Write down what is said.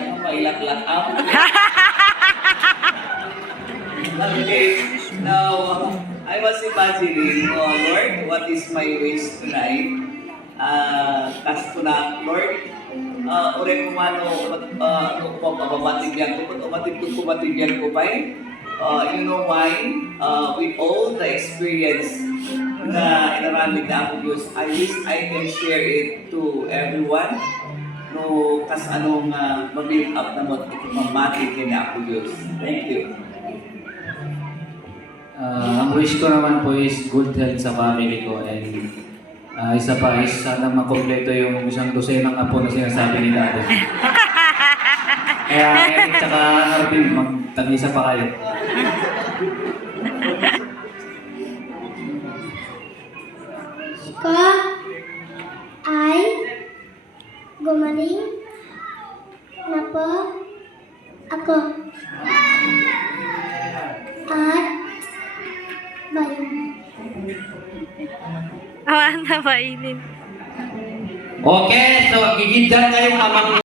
daghang mailak-lak up. Okay, now I was imagining, oh Lord, what is my wish tonight? Kas ko na, Lord, ure ko man pababatigyan ko, pabatigyan ko pa you know why? With all the experience na inaramid na ako Diyos, I wish I can share it to everyone. No, kas anong mag-build up na mo, ito mamati kanya ako Diyos. Thank you. Ang wish ko naman po is good health sa family ko and isa pa is sana makompleto yung isang dosenang apo na sinasabi ni Daddy. Kaya Eric tsaka Arvin, magtag-isa pa kayo. Ko ay gumaling na po ako. At Awan na mainin. Okay, so gigidyan kayong amang